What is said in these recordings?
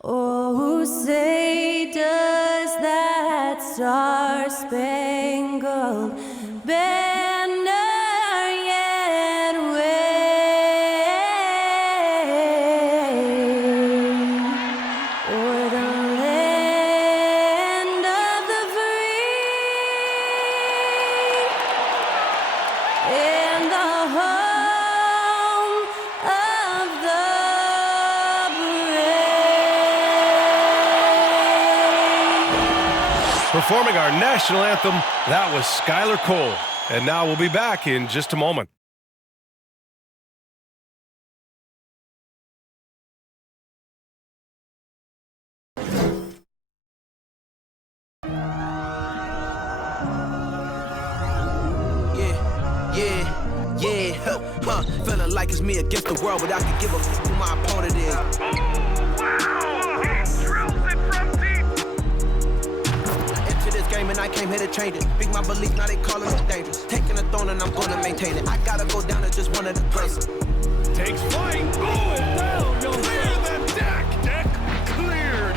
Oh, say does that star-spangled banner yet wave o'er the land of the free and the home of the Performing our national anthem, that was Skylar Cole. And now we'll be back in just a moment. Feeling like it's me against the world, but I can give a fuck who my opponent is. And I came here to change it. Big my belief, now they calling me dangerous. Taking the throne and I'm gonna maintain it. I gotta go down to just one of the places. Takes flight, going down, you'll clear the deck. Deck cleared.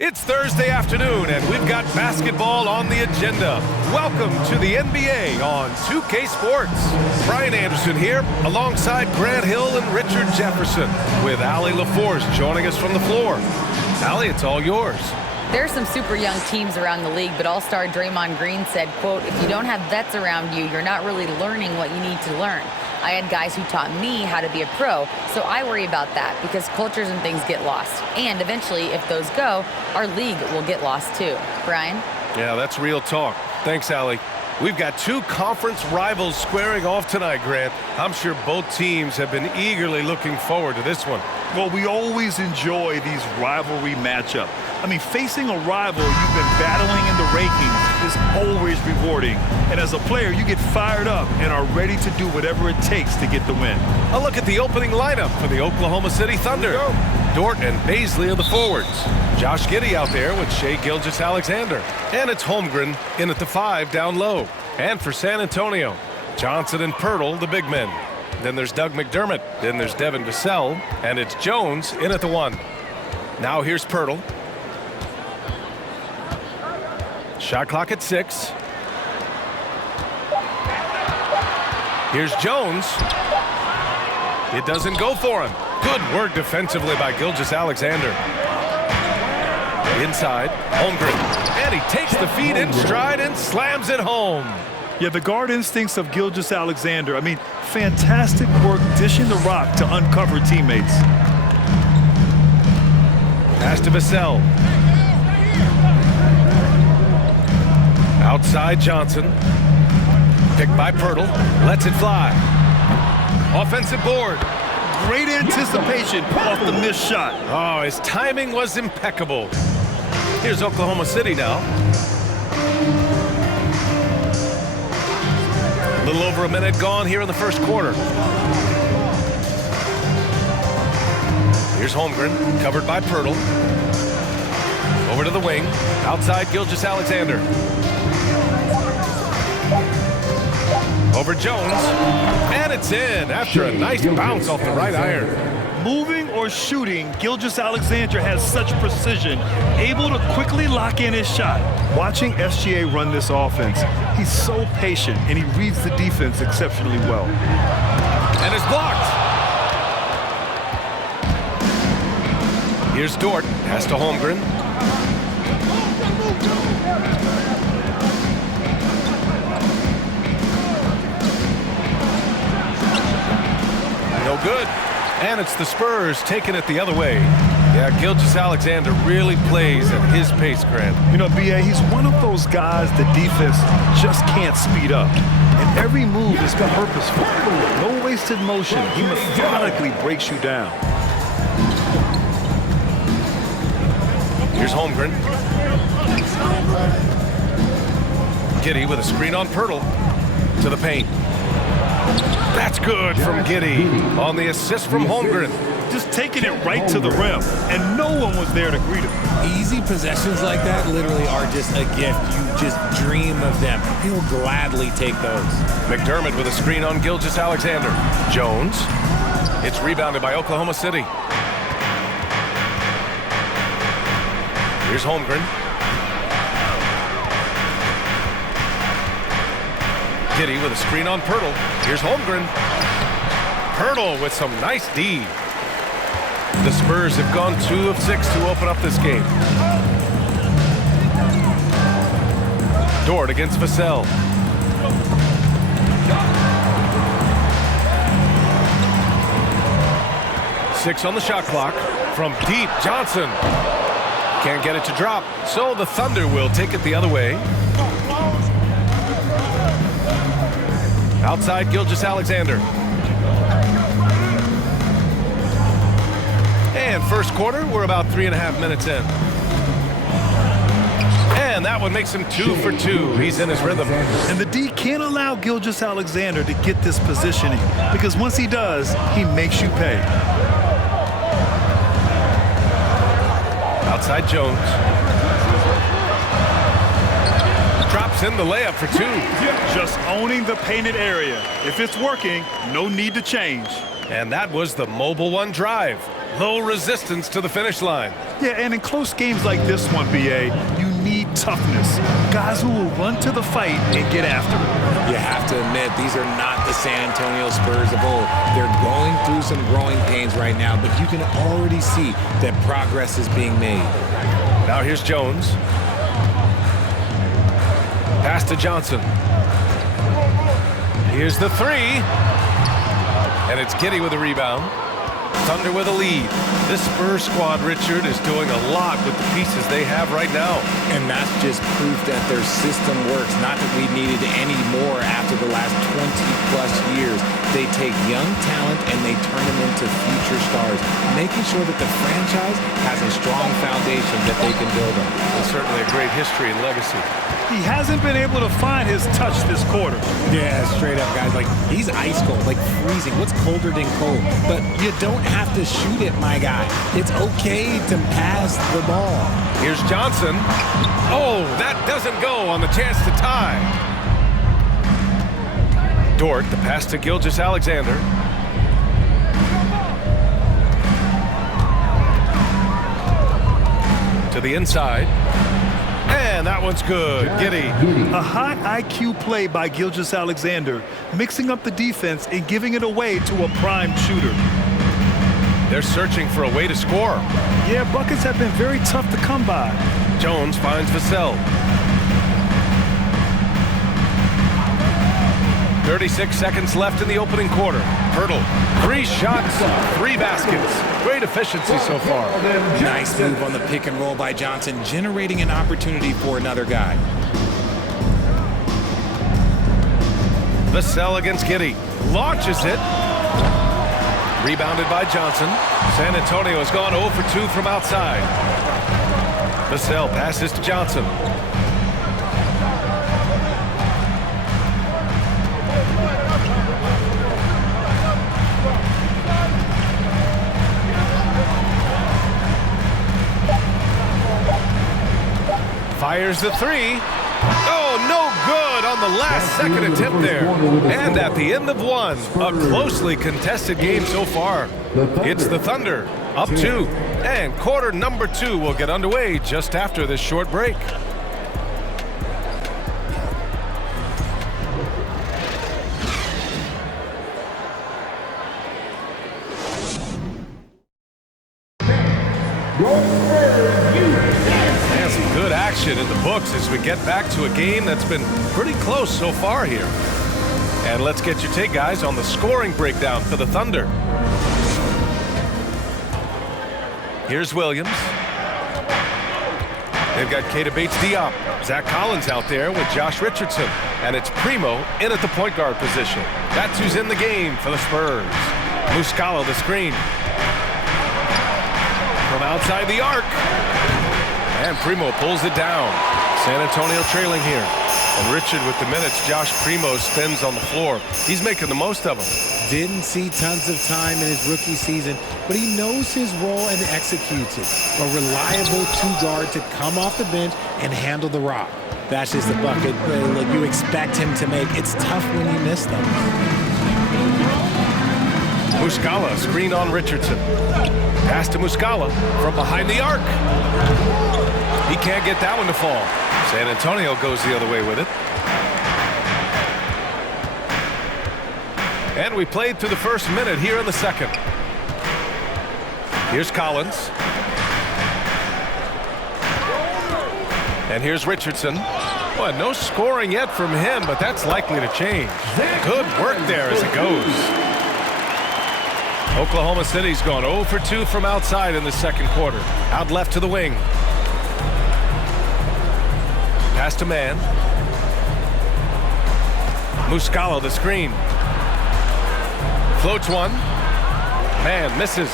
It's Thursday afternoon, and we've got basketball on the agenda. Welcome to the NBA on 2K Sports. Brian Anderson here, alongside Grant Hill and Richard Jefferson, with Allie LaForce joining us from the floor. Allie, it's all yours. There are some super young teams around the league, but All-Star Draymond Green said, quote, if you don't have vets around you, you're not really learning what you need to learn. I had guys who taught me how to be a pro, so I worry about that because cultures and things get lost. And eventually, if those go, our league will get lost too. Brian? Yeah, that's real talk. Thanks, Allie. We've got two conference rivals squaring off tonight, Grant. I'm sure both teams have been eagerly looking forward to this one. Well, we always enjoy these rivalry matchups. I mean, facing a rival you've been battling in the rankings is always rewarding. And as a player, you get fired up and are ready to do whatever it takes to get the win. A look at the opening lineup for the Oklahoma City Thunder. Dort and Baisley are the forwards. Josh Giddey out there with Shai Gilgeous-Alexander. And it's Holmgren in at the 5 down low. And for San Antonio, Johnson and Pirtle, the big men. Then there's Doug McDermott. Then there's Devin Vassell. And it's Jones in at the 1. Now here's Pirtle. Shot clock at 6. Here's Jones. It doesn't go for him. Good work defensively by Gilgeous-Alexander. Inside, Holmgren. And he takes the feed in stride and slams it home. Yeah, the guard instincts of Gilgeous-Alexander. I mean, fantastic work dishing the rock to uncover teammates. Pass to Vassell. Outside Johnson. Picked by Pirtle. Lets it fly. Offensive board. Great anticipation off the missed shot. Oh, his timing was impeccable. Here's Oklahoma City now. A little over a minute gone here in the first quarter. Here's Holmgren, covered by Pirtle. Over to the wing. Outside Gilgeous-Alexander. Over Jones, and it's in after a nice bounce off the right iron. Moving or shooting, Gilgeous-Alexander has such precision, able to quickly lock in his shot. Watching SGA run this offense, he's so patient, and he reads the defense exceptionally well. And it's blocked. Here's Dort, pass to Holmgren. No good. And it's the Spurs taking it the other way. Yeah, Gilgeous-Alexander really plays at his pace, Grant. You know, B.A., he's one of those guys the defense just can't speed up. And every move is purposeful. No wasted motion. He methodically breaks you down. Here's Holmgren. Giddey with a screen on Pirtle. To the paint. That's good from Giddey on the assist from Holmgren. just taking it right to the rim, and no one was there to greet him. Easy possessions like that literally are just a gift. You just dream of them. He'll gladly take those. McDermott with a screen on Gilgeous-Alexander. Jones. It's rebounded by Oklahoma City. Here's Holmgren. Giddey with a screen on Pirtle. Here's Holmgren. Pirtle with some nice D. The Spurs have gone 2 of 6 to open up this game. Dort against Vassell. Six on the shot clock. From deep, Johnson. Can't get it to drop, so the Thunder will take it the other way. Outside, Gilgeous-Alexander. And first quarter, we're about 3.5 minutes in. And that one makes him 2 for 2. He's in his rhythm. And the D can't allow Gilgeous-Alexander to get this positioning, because once he does, he makes you pay. Outside Jones. Drops in the layup for 2. Just owning the painted area. If it's working, no need to change. And that was the Mobile One drive. Low resistance to the finish line. Yeah, and in close games like this one, BA, you need toughness. Guys who will run to the fight and get after it. You have to admit, these are not the San Antonio Spurs of old. They're going through some growing pains right now, but you can already see that progress is being made. Now here's Jones. Pass to Johnson. Here's the 3. And it's Giddey with a rebound. Thunder with a lead. This Spurs squad, Richard, is doing a lot with the pieces they have right now. And that's just proof that their system works. Not that we needed any more after the last 20-plus years. They take young talent and they turn them into future stars, making sure that the franchise has a strong foundation that they can build on. It's certainly a great history and legacy. He hasn't been able to find his touch this quarter. Yeah, straight up, guys. Like, he's ice cold, like freezing. What's colder than cold? But you don't have to shoot it, my guy. It's okay to pass the ball. Here's Johnson. Oh, that doesn't go on the chance to tie. Dort, the pass to Gilgeous-Alexander. To the inside. And that one's good. Giddey. A high IQ play by Gilgeous-Alexander, mixing up the defense and giving it away to a prime shooter. They're searching for a way to score. Yeah, buckets have been very tough to come by. Jones finds Vassell. 36 seconds left in the opening quarter. Pirtle, 3 shots, 3 baskets. Great efficiency so far. Nice move on the pick and roll by Johnson, generating an opportunity for another guy. Vassell against Giddey. Launches it. Rebounded by Johnson. San Antonio has gone 0 for 2 from outside. Vassell passes to Johnson. Fires the 3. Oh, no good on the last second attempt there. And at the end of one, a closely contested game so far. It's the Thunder, up 2. And quarter number 2 will get underway just after this short break. And some good action in the books as we get back to a game that's been pretty close so far here. And let's get your take, guys, on the scoring breakdown for the Thunder. Here's Williams. They've got Keita Bates-Diop. Zach Collins out there with Josh Richardson. And it's Primo in at the point guard position. That's who's in the game for the Spurs. Muscala the screen. From outside the arc. And Primo pulls it down. San Antonio trailing here. And Richard with the minutes Josh Primo spends on the floor. He's making the most of them. Didn't see tons of time in his rookie season, but he knows his role and executes it. A reliable two-guard to come off the bench and handle the rock. That's just a bucket you expect him to make. It's tough when you miss them. Muscala, screen on Richardson. Pass to Muscala from behind the arc. He can't get that one to fall. San Antonio goes the other way with it. And we played through the first minute here in the second. Here's Collins. And here's Richardson. Well, no scoring yet from him, but that's likely to change. Good work there as it goes. Oklahoma City's gone 0 for 2 from outside in the second quarter. Out left to the wing. Pass to man. Muscala the screen. Floats one. Man misses.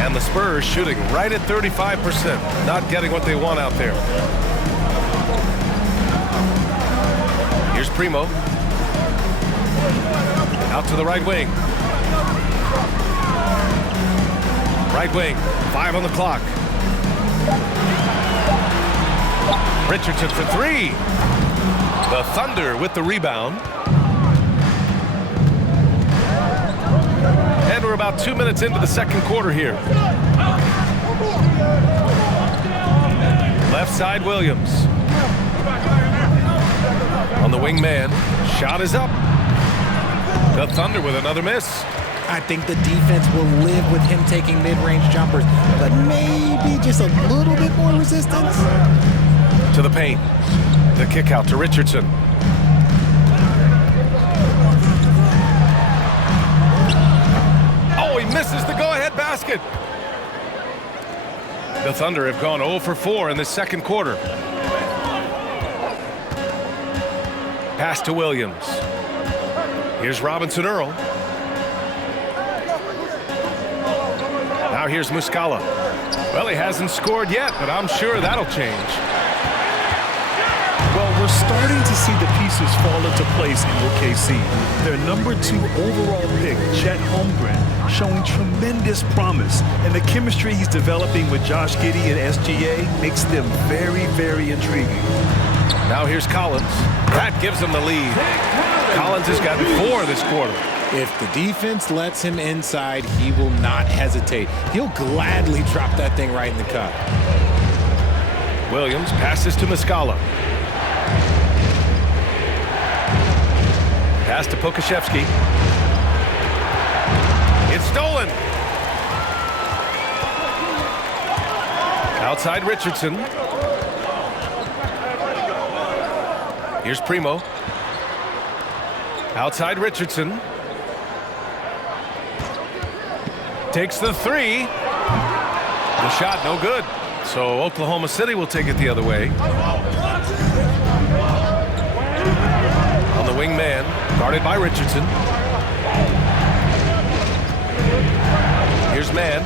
And the Spurs shooting right at 35%. Not getting what they want out there. Here's Primo. Out to the right wing. Right wing. 5 on the clock. Richardson for 3. The Thunder with the rebound. And we're about 2 minutes into the second quarter here. Left side Williams. On the wing man. Shot is up. The Thunder with another miss. I think the defense will live with him taking mid-range jumpers, but maybe just a little bit more resistance. To the paint. The kick out to Richardson. Oh, he misses the go-ahead basket. The Thunder have gone 0 for 4 in the second quarter. Pass to Williams. Here's Robinson Earl. Now here's Muscala. Well, he hasn't scored yet, but I'm sure that'll change. Well, we're starting to see the pieces fall into place in OKC. Their #2 overall pick, Chet Holmgren, showing tremendous promise. And the chemistry he's developing with Josh Giddey and SGA makes them very, very intriguing. Now here's Collins. That gives him the lead. Collins has gotten 4 this quarter. If the defense lets him inside, he will not hesitate. He'll gladly drop that thing right in the cup. Williams passes to Muscala. Pass to Pokashevsky. It's stolen. Outside Richardson. Here's Primo. Outside Richardson. Takes the 3. The shot no good. So Oklahoma City will take it the other way. On the wing man, guarded by Richardson. Here's man.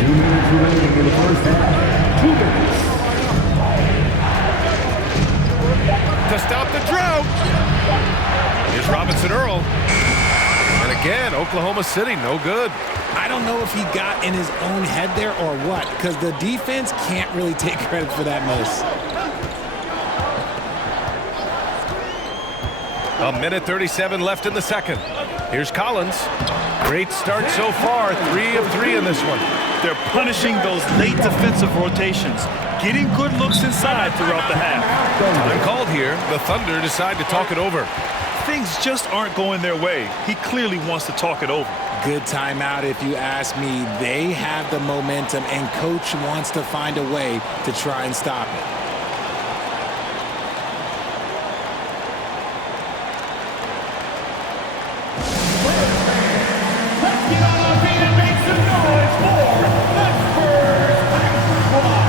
2 minutes remaining in the first half. 2 minutes. To stop the drought. Here's Robinson Earl. And again, Oklahoma City, no good. I don't know if he got in his own head there or what, because the defense can't really take credit for that miss. A minute 37 left in the second. Here's Collins. Great start so far. 3 of 3 in this one. They're punishing those late defensive rotations, getting good looks inside throughout the half. Time called here. The Thunder decide to talk it over. Things just aren't going their way. He clearly wants to talk it over. Good timeout if you ask me. They have the momentum, and coach wants to find a way to try and stop it. Let's get on our feet and make some noise for the Spurs Squad.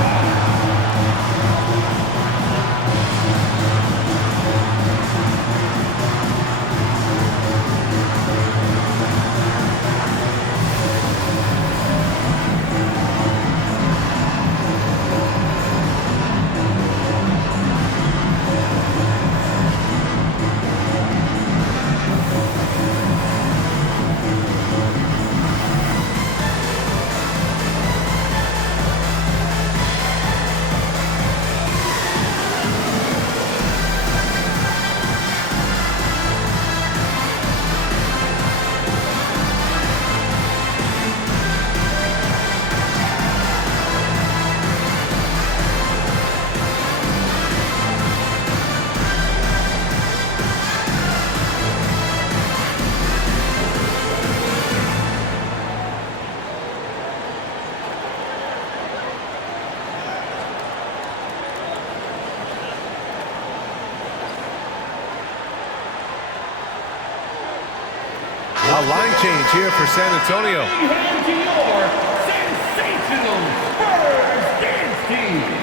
A line change here for San Antonio. Hand to your sensational Spurs dance team.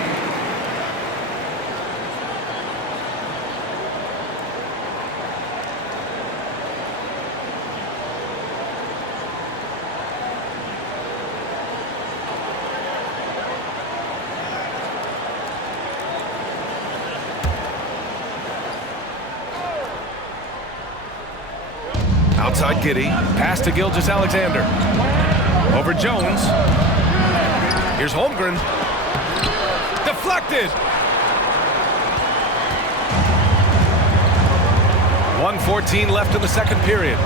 Outside Giddey, pass to Gilgeous-Alexander. Over Jones. Here's Holmgren. Deflected. 1:14 left in the second period.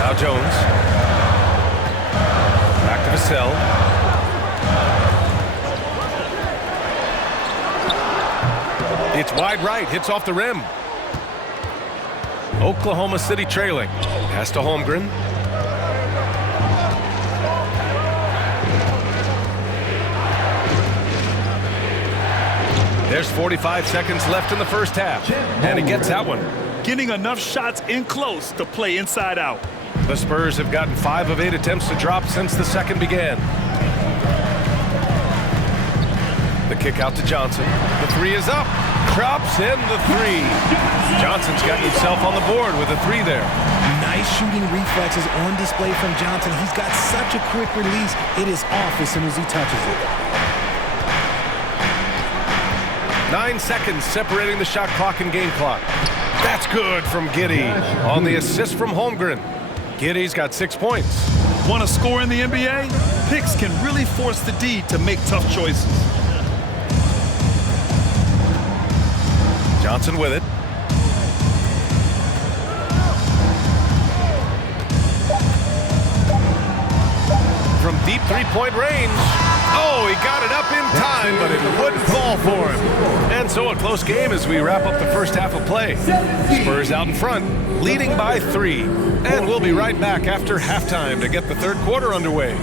Now Jones. Back to Vassell. It's wide right, hits off the rim. Oklahoma City trailing. Pass to Holmgren. There's 45 seconds left in the first half. And he gets that one. Getting enough shots in close to play inside out. The Spurs have gotten 5 of 8 attempts to drop since the second began. The kick out to Johnson. The three is up. Drops in the three. Johnson's got himself on the board with a three there. Nice shooting reflexes on display from Johnson. He's got such a quick release. It is off as soon as he touches it. 9 seconds separating the shot clock and game clock. That's good from Giddey on the assist from Holmgren. Giddey's got 6 points. Want to score in the NBA? Picks can really force the D to make tough choices. Johnson with it. From deep three-point range. Oh, he got it up in time, but it wouldn't fall for him. And so a close game as we wrap up the first half of play. Spurs out in front, leading by 3. And we'll be right back after halftime to get the third quarter underway.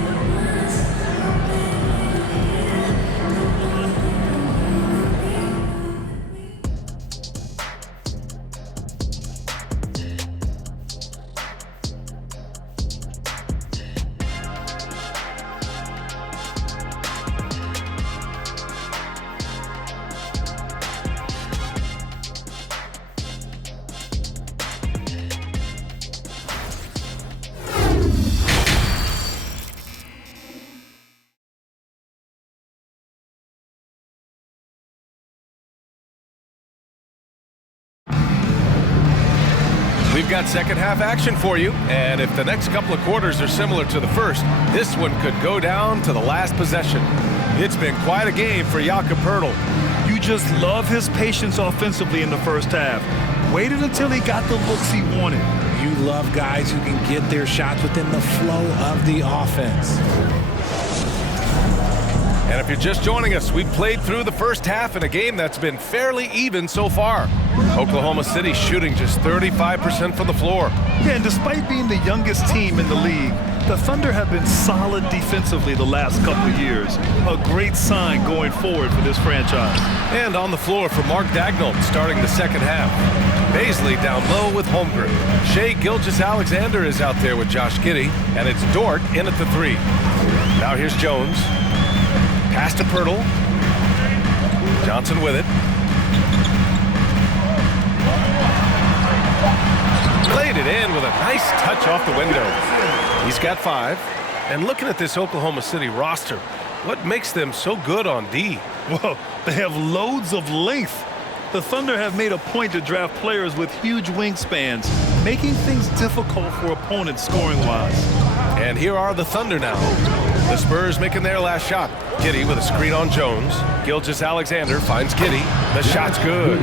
We've got second half action for you, and if the next couple of quarters are similar to the first, this one could go down to the last possession. It's been quite a game for Jakob Poeltl. You just love his patience offensively in the first half. Waited until he got the looks he wanted. You love guys who can get their shots within the flow of the offense. And if you're just joining us, we've played through the first half in a game that's been fairly even so far. Oklahoma City shooting just 35% from the floor. Yeah, and despite being the youngest team in the league, the Thunder have been solid defensively the last couple of years. A great sign going forward for this franchise. And on the floor for Mark Daigneault starting the second half. Baisley down low with Holmgren. Shai Gilgeous-Alexander is out there with Josh Giddey, and it's Dort in at the 3. Now here's Jones. Pass to Poeltl. Johnson with it. Played it in with a nice touch off the window. He's got 5. And looking at this Oklahoma City roster, what makes them so good on D? Well, they have loads of length. The Thunder have made a point to draft players with huge wingspans, making things difficult for opponents scoring-wise. And here are the Thunder now. The Spurs making their last shot. Giddey with a screen on Jones. Gilgeous-Alexander finds Giddey. The shot's good.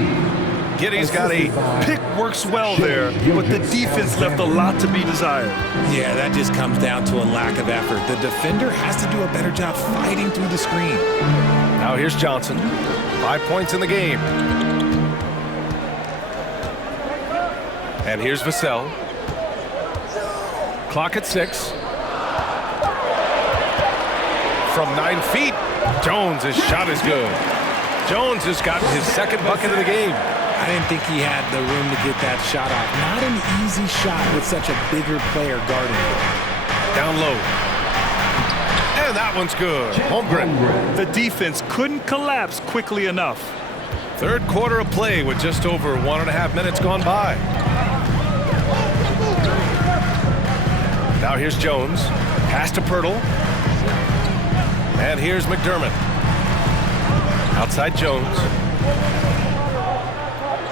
Giddey's got a Pick works well there, but the defense left a lot to be desired. Yeah, that just comes down to a lack of effort. The defender has to do a better job fighting through the screen. Now here's Johnson. 5 points in the game. And here's Vassell. Clock at 6. From 9 feet, Jones' shot is good. Jones has gotten his second bucket of the game. I didn't think he had the room to get that shot off. Not an easy shot with such a bigger player guarding him. Down low. And that one's good. Holmgren. The defense couldn't collapse quickly enough. Third quarter of play with just over 1.5 minutes gone by. Now here's Jones. Pass to Pirtle. And here's McDermott. Outside Jones.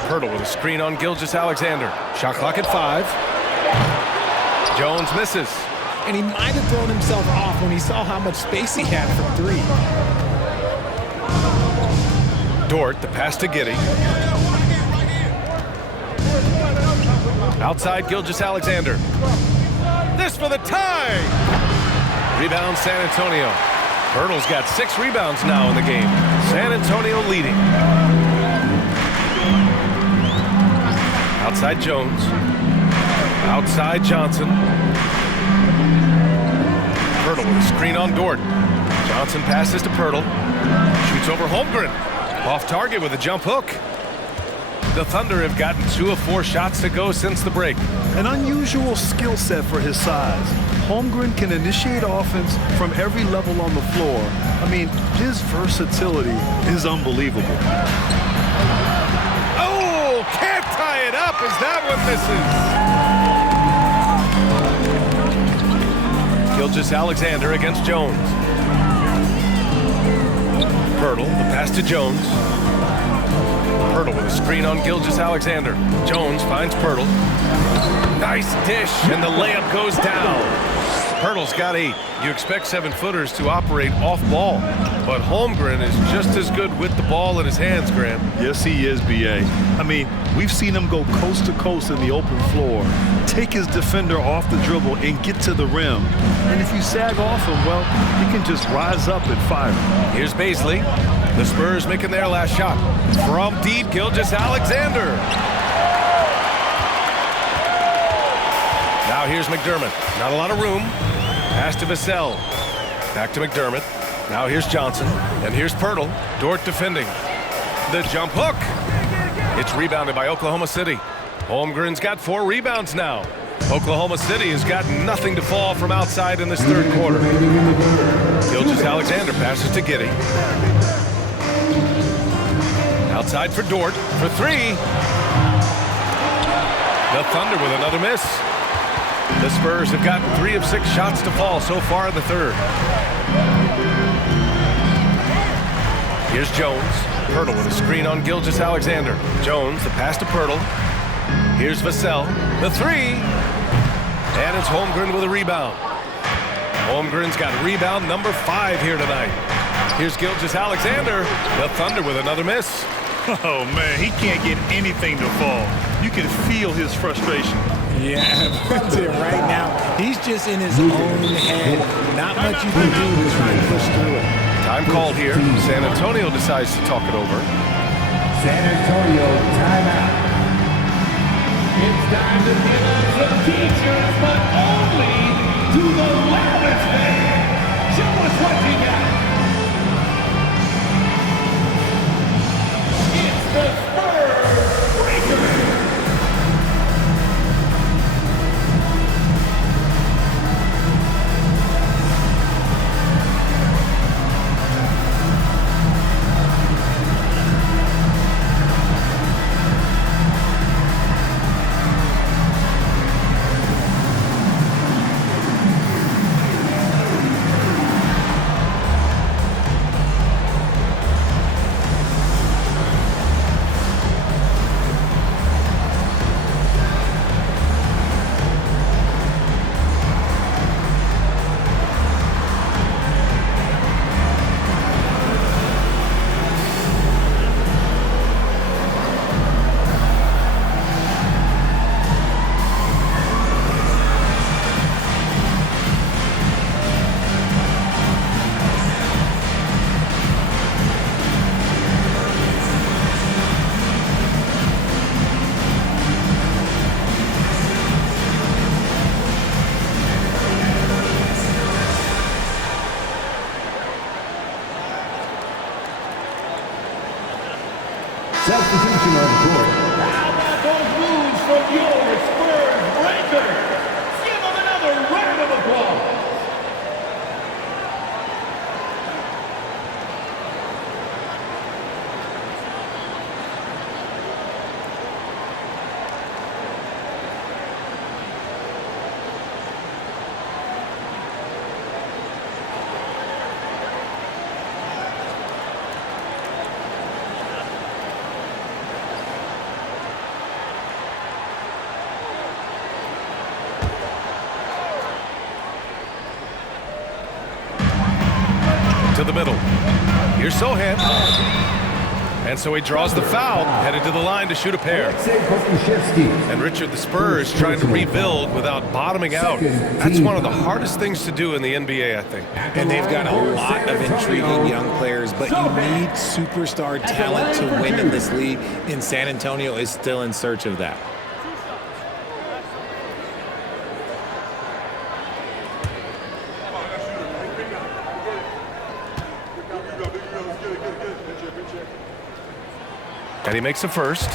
Pirtle with a screen on Gilgeous-Alexander. Shot clock at 5. Jones misses. And he might have thrown himself off when he saw how much space he had from 3. Dort, the pass to Giddey. Outside Gilgeous-Alexander. This for the tie! Rebound San Antonio. Pirtle's got 6 rebounds now in the game. San Antonio leading. Outside Jones. Outside Johnson. Pirtle with a screen on Dort. Johnson passes to Pirtle. Shoots over Holmgren. Off target with a jump hook. The Thunder have gotten 2 of 4 shots to go since the break. An unusual skill set for his size. Holmgren can initiate offense from every level on the floor. I mean, his versatility is unbelievable. Oh, can't tie it up as that one misses. Gilgeous-Alexander against Jones. Pirtle, the pass to Jones. Pirtle with a screen on Gilgeous-Alexander. Jones finds Pirtle. Nice dish, and the layup goes down. Pirtle's got 8. You expect 7-footers to operate off ball, but Holmgren is just as good with the ball in his hands, Graham. Yes, he is, B.A. I mean, we've seen him go coast to coast in the open floor, take his defender off the dribble and get to the rim. And if you sag off him, well, he can just rise up and fire. Here's Baisley. The Spurs making their last shot. From deep, Gilgeous-Alexander. Now here's McDermott. Not a lot of room. Pass to Vassell. Back to McDermott. Now here's Johnson. And here's Pirtle. Dort defending. The jump hook. It's rebounded by Oklahoma City. Holmgren's got 4 rebounds now. Oklahoma City has got nothing to fall from outside in this third quarter. Gilgeous-Alexander passes to Giddey. Outside for Dort for 3. The Thunder with another miss. The Spurs have gotten 3 of 6 shots to fall so far in the third. Here's Jones. Pirtle with a screen on Gilgeous-Alexander. Jones, the pass to Pirtle. Here's Vassell. The 3. And it's Holmgren with a rebound. Holmgren's got rebound number 5 here tonight. Here's Gilgeous-Alexander. The Thunder with another miss. Oh, man, he can't get anything to fall. You can feel his frustration. Yeah, that's it right now. He's just in his own head. Not much you can do to try and push through it. Time called here. San Antonio decides to talk it over. San Antonio timeout. It's time to give us some teachers, but only to the loudest fan. Show us what you got. It's the Spurs Breakers. Substitution on the court. got those moves from your Spurs breakers. Give them another round of applause. To the middle. Here's Sohan. And so he draws the foul, headed to the line to shoot a pair. And Richard, the Spurs trying to rebuild without bottoming out. That's one of the hardest things to do in the NBA, I think. And they've got a lot of intriguing young players, but you need superstar talent to win in this league, and San Antonio is still in search of that. And he makes a first.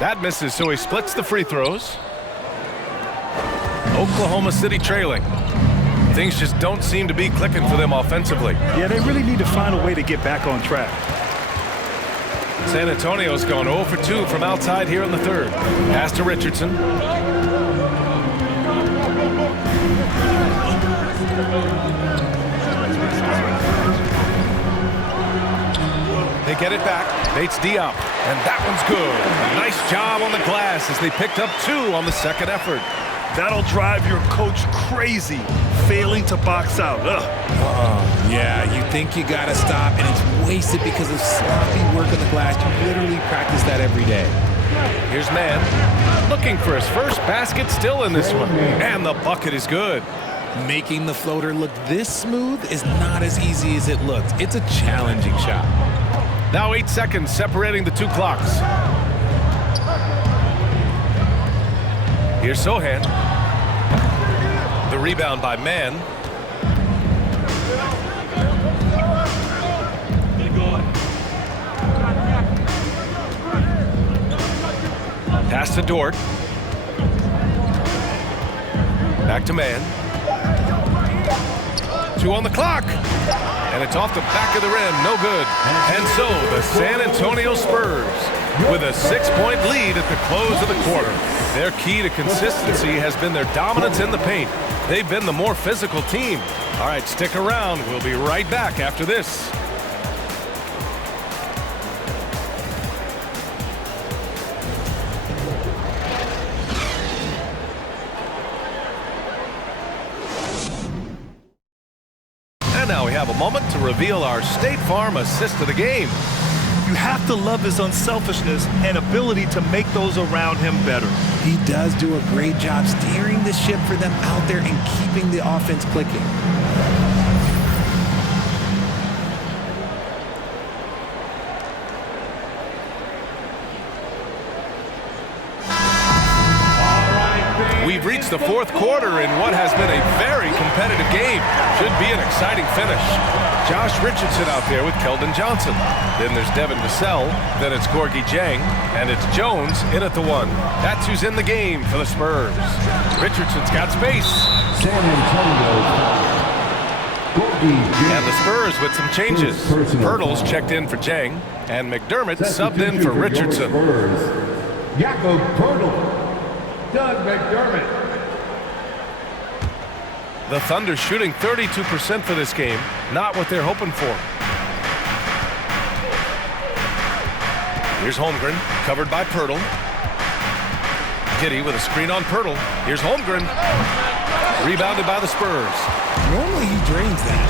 That misses, so he splits the free throws. Oklahoma City trailing. Things just don't seem to be clicking for them offensively. Yeah, they really need to find a way to get back on track. San Antonio's gone 0 for 2 from outside here in the third. Pass to Richardson. They get it back. Bates Diop. And that one's good. A nice job on the glass as they picked up 2 on the second effort. That'll drive your coach crazy, failing to box out. Yeah, you think you gotta stop, and it's wasted because of sloppy work on the glass. You literally practice that every day. Here's Mann, looking for his first basket, still in this one. And the bucket is good. Making the floater look this smooth is not as easy as it looks. It's a challenging shot. Now 8 seconds separating the 2 clocks. Here's Sohan. The rebound by Mann. Pass to Dort. Back to Mann. 2 on the clock. And it's off the back of the rim. No good. And so the San Antonio Spurs with a 6-point lead at the close of the quarter. Their key to consistency has been their dominance in the paint. They've been the more physical team. All right, stick around. We'll be right back after this. And now we have a moment to reveal our State Farm assist of the game. You have to love his unselfishness and ability to make those around him better. He does do a great job steering the ship for them out there and keeping the offense clicking. We've reached the fourth quarter in what has been a very competitive game. Should be an exciting finish. Josh Richardson out there with Keldon Johnson. Then there's Devin Vassell. Then it's Gorgie Jang. And it's Jones in at the 1. That's who's in the game for the Spurs. Richardson's got space. San Antonio. And the Spurs with some changes. Pirtle's checked in for Jang. And McDermott subbed in for Richardson. Jakob Pirtle. Doug McDermott. The Thunder shooting 32% for this game. Not what they're hoping for. Here's Holmgren, covered by Pirtle. Giddey with a screen on Pirtle. Here's Holmgren. Rebounded by the Spurs. Normally he drains that.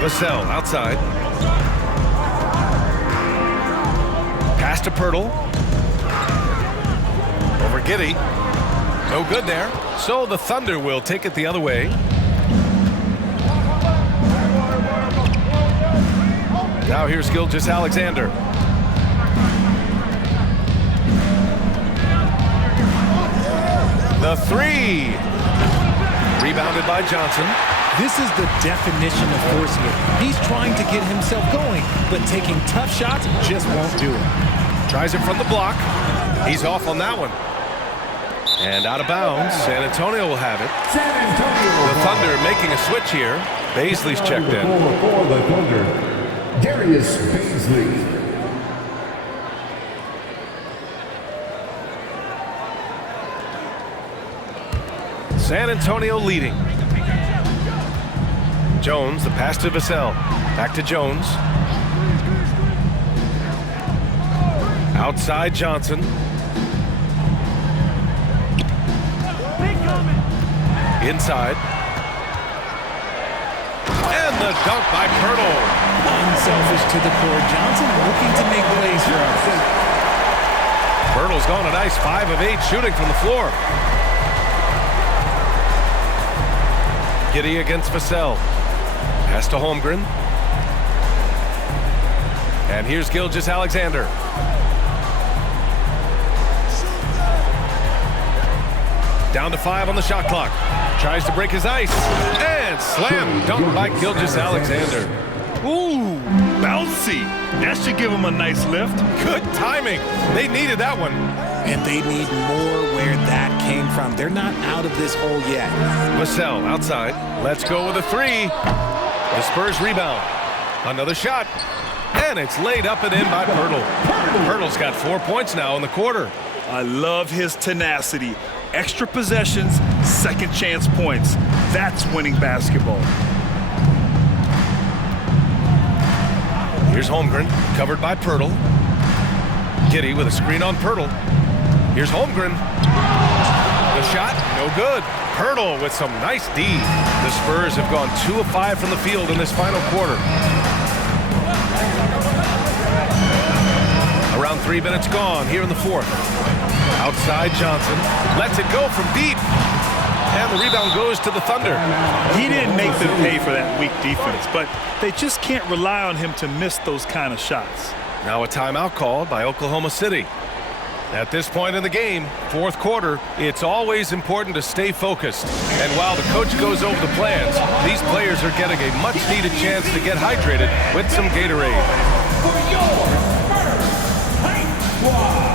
Vassell outside. Pass to Pirtle. Over Giddey. No good there. So the Thunder will take it the other way. Now here's Gilgeous-Alexander. The three. Rebounded by Johnson. This is the definition of forcing it. He's trying to get himself going, but taking tough shots just won't do it. Tries it from the block. He's off on that one. And out of bounds. San Antonio will have it. San Antonio. The Thunder making a switch here. Baisley's checked in. For the Thunder, Darius Baisley. San Antonio leading. Jones, the pass to Vassell. Back to Jones. Outside Johnson. Inside. And the dunk by Pirtle. Unselfish to the core. Johnson looking to make plays for us. Pirtle's gone a nice 5 of 8 shooting from the floor. Giddey against Vassell. Pass to Holmgren. And here's Gilgeous-Alexander. Down to 5 on the shot clock. Tries to break his ice. And slam dunk by Gilgeous-Alexander. Ooh, bouncy. That should give him a nice lift. Good timing. They needed that one. And they need more where that came from. They're not out of this hole yet. Vassell outside. Let's go with a three. The Spurs rebound. Another shot. And it's laid up and in by Pirtle. Pirtle's got 4 points now in the quarter. I love his tenacity. Extra possessions, second chance points. That's winning basketball. Here's Holmgren, covered by Pirtle. Giddey with a screen on Pirtle. Here's Holmgren. The shot, no good. Pirtle with some nice D. The Spurs have gone 2 of 5 from the field in this final quarter. Around 3 minutes gone here in the fourth. Outside Johnson, lets it go from deep. And the rebound goes to the Thunder. He didn't make them pay for that weak defense, but they just can't rely on him to miss those kind of shots. Now a timeout called by Oklahoma City. At this point in the game, fourth quarter, it's always important to stay focused. And while the coach goes over the plans, these players are getting a much-needed chance to get hydrated with some Gatorade. For your first Hype Squad.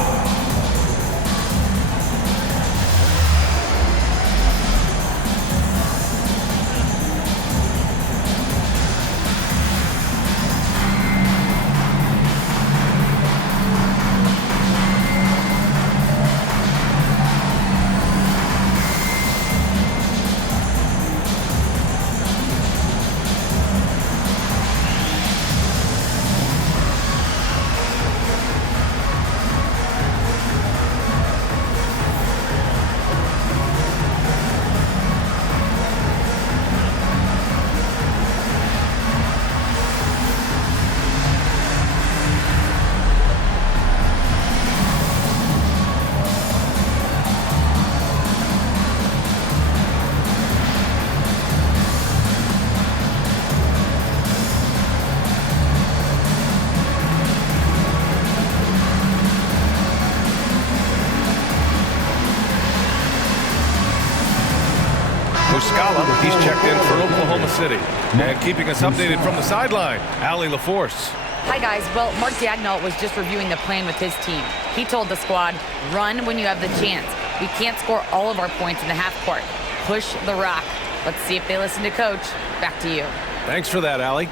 He's checked in for Oklahoma City. And keeping us updated from the sideline, Allie LaForce. Hi, guys. Well, Mark Daigneault was just reviewing the plan with his team. He told the squad, run when you have the chance. We can't score all of our points in the half court. Push the rock. Let's see if they listen to Coach. Back to you. Thanks for that, Allie.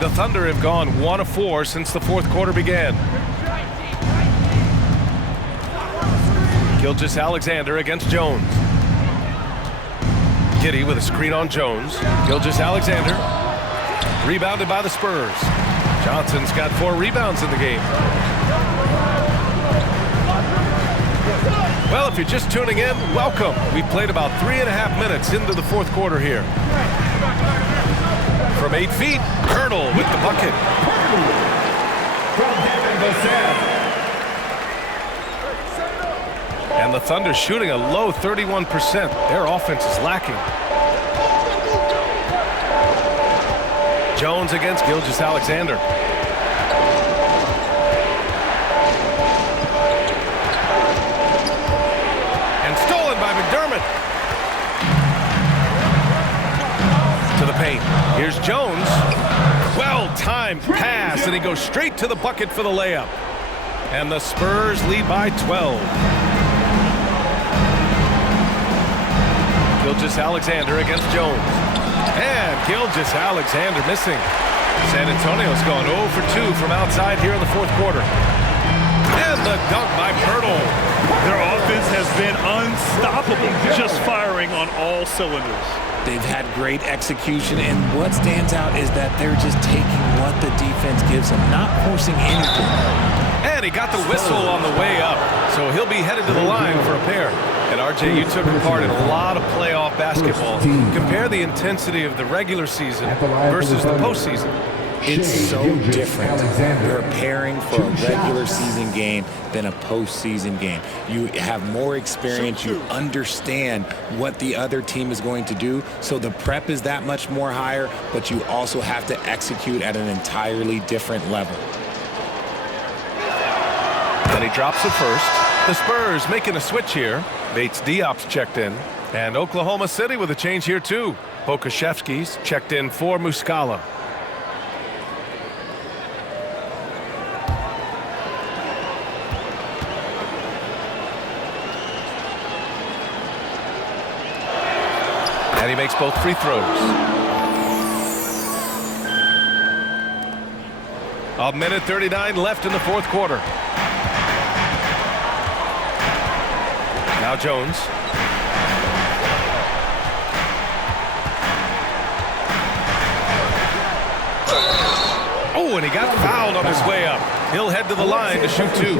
The Thunder have gone 1 of 4 since the fourth quarter began. Gilgeous-Alexander against Jones. Giddey with a screen on Jones. Gilgeous-Alexander. Rebounded by the Spurs. Johnson's got 4 rebounds in the game. Well, if you're just tuning in, welcome. We played about 3.5 minutes into the fourth quarter here. From 8 feet, Pirtle with the bucket. And the Thunder shooting a low 31%. Their offense is lacking. Jones against Gilgeous-Alexander. And stolen by McDermott. To the paint. Here's Jones. Well-timed pass, and he goes straight to the bucket for the layup. And the Spurs lead by 12. Gilgeous-Alexander against Jones. And Gilgeous-Alexander missing. San Antonio's gone 0 for 2 from outside here in the fourth quarter. And the dunk by Pirtle. Their offense has been unstoppable, just firing on all cylinders. They've had great execution, and what stands out is that they're just taking what the defense gives them, not forcing anything. And he got the whistle on the way up, so he'll be headed to the line for a pair. And RJ, you took part in a lot of playoff basketball. Compare the intensity of the regular season versus the postseason. It's so different preparing for a regular season game than a postseason game. You have more experience. You understand what the other team is going to do. So the prep is that much more higher, but you also have to execute at an entirely different level. And he drops it first. The Spurs making a switch here. Bates Diop's checked in. And Oklahoma City with a change here too. Pokashevsky's checked in for Muscala. And he makes both free throws. A minute 39 left in the fourth quarter. Now Jones. Oh, and he got fouled on his way up. He'll head to the line to shoot two.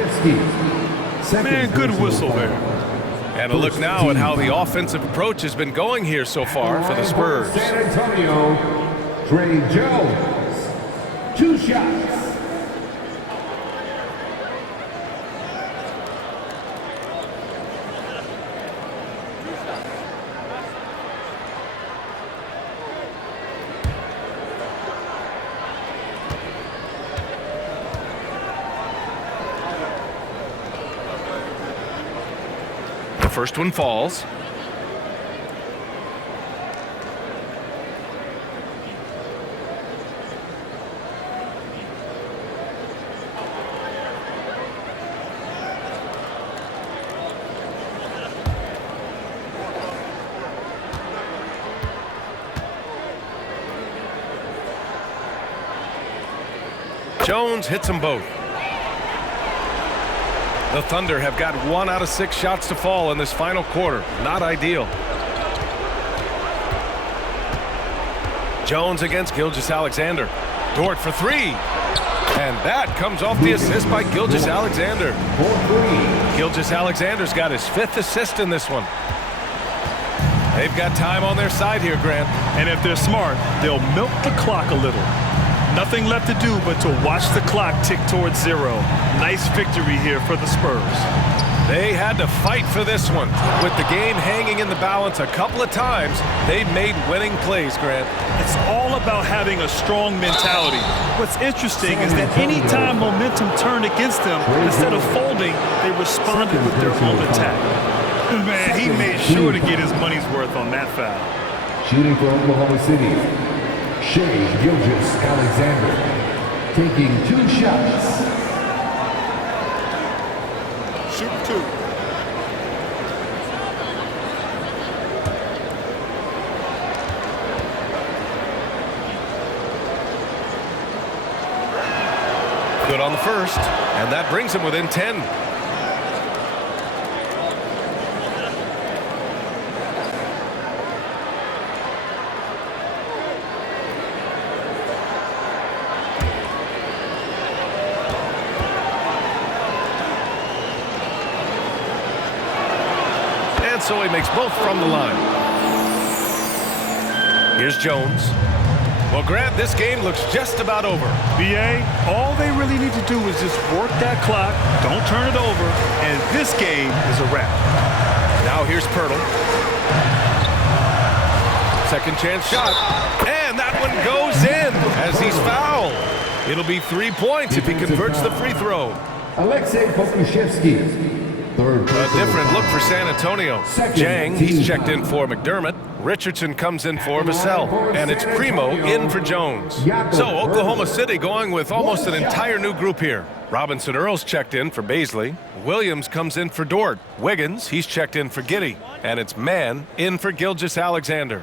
Man, good whistle there. And a look now at how the offensive approach has been going here so far for the Spurs. San Antonio, Trey Jones. 2 shots. First one falls. Jones hits them both. The Thunder have got 1 out of 6 shots to fall in this final quarter. Not ideal. Jones against Gilgeous-Alexander. Dort for 3. And that comes off the assist by Gilgeous-Alexander. Gilgeous-Alexander's got his 5th assist in this one. They've got time on their side here, Grant. And if they're smart, they'll milk the clock a little. Nothing left to do but to watch the clock tick towards 0. Nice victory here for the Spurs. They had to fight for this one. With the game hanging in the balance a couple of times, they've made winning plays, Grant. It's all about having a strong mentality. What's interesting is that any time momentum turned against them, instead of folding, they responded with their own attack. Man, he made sure to get his money's worth on that foul. Shooting for Oklahoma City, Shea Gilgeous-Alexander, taking 2 shots. Shoot 2. Good on the first, and that brings him within 10. So he makes both from the line. Here's Jones. Well, Grant, this game looks just about over. BA, all they really need to do is just work that clock, don't turn it over, and this game is a wrap. Now here's Pirtle. Second chance shot. And that one goes in. as he's fouled. It'll be 3 points if he converts the free throw. Alexei Pokushevsky. Third A personal different look foul. for San Antonio. Second Jang, he's team checked foul. in for McDermott. Richardson comes in for Vassell. And it's Primo in for Jones. So Oklahoma City going with almost an entire new group here. Robinson Earls checked in for Baisley. Williams comes in for Dort. Wiggins, he's checked in for Giddey. And it's Mann in for Gilgeous-Alexander.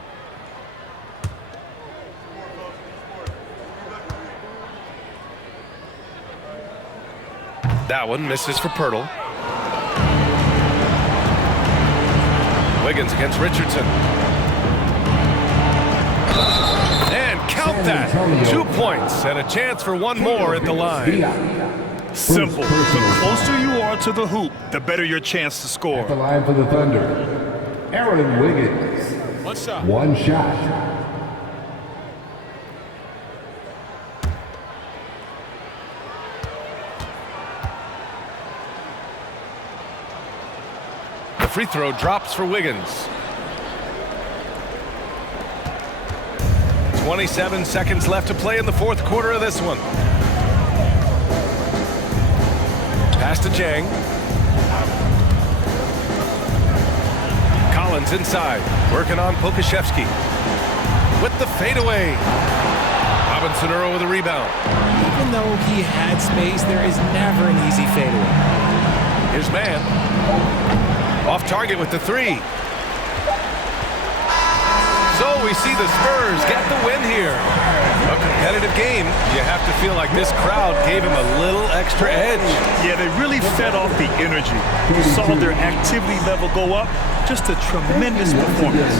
That one misses for Pirtle. Wiggins against Richardson. And count that. 2 points and a chance for one more at the line. Simple. The closer you are to the hoop, the better your chance to score. At the line for the Thunder, Aaron Wiggins. One shot. The free throw drops for Wiggins. 27 seconds left to play in the fourth quarter of this one. Pass to Jang. Collins inside, working on Pokushevsky. With the fadeaway. Robinson Earl with a rebound. Even though he had space, there is never an easy fadeaway. Here's Mann. Off target with the three. So we see the Spurs get the win here. A competitive game. You have to feel like this crowd gave him a little extra edge. Yeah, they really fed off the energy. You saw their activity level go up. Just a tremendous performance.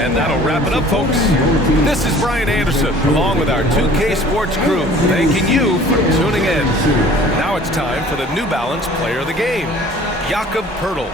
And that'll wrap it up, folks. This is Brian Anderson, along with our 2K Sports crew, thanking you for tuning in. Now it's time for the New Balance Player of the Game, Jakob Pirtle.